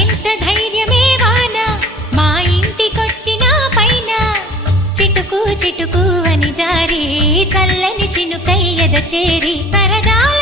ఎంత ధైర్యమే వాన మా ఇంటికొచ్చిన పైన చిటుకు చిటుకు అని జారి చల్లని చినుకై ఎద చేరి సరదాల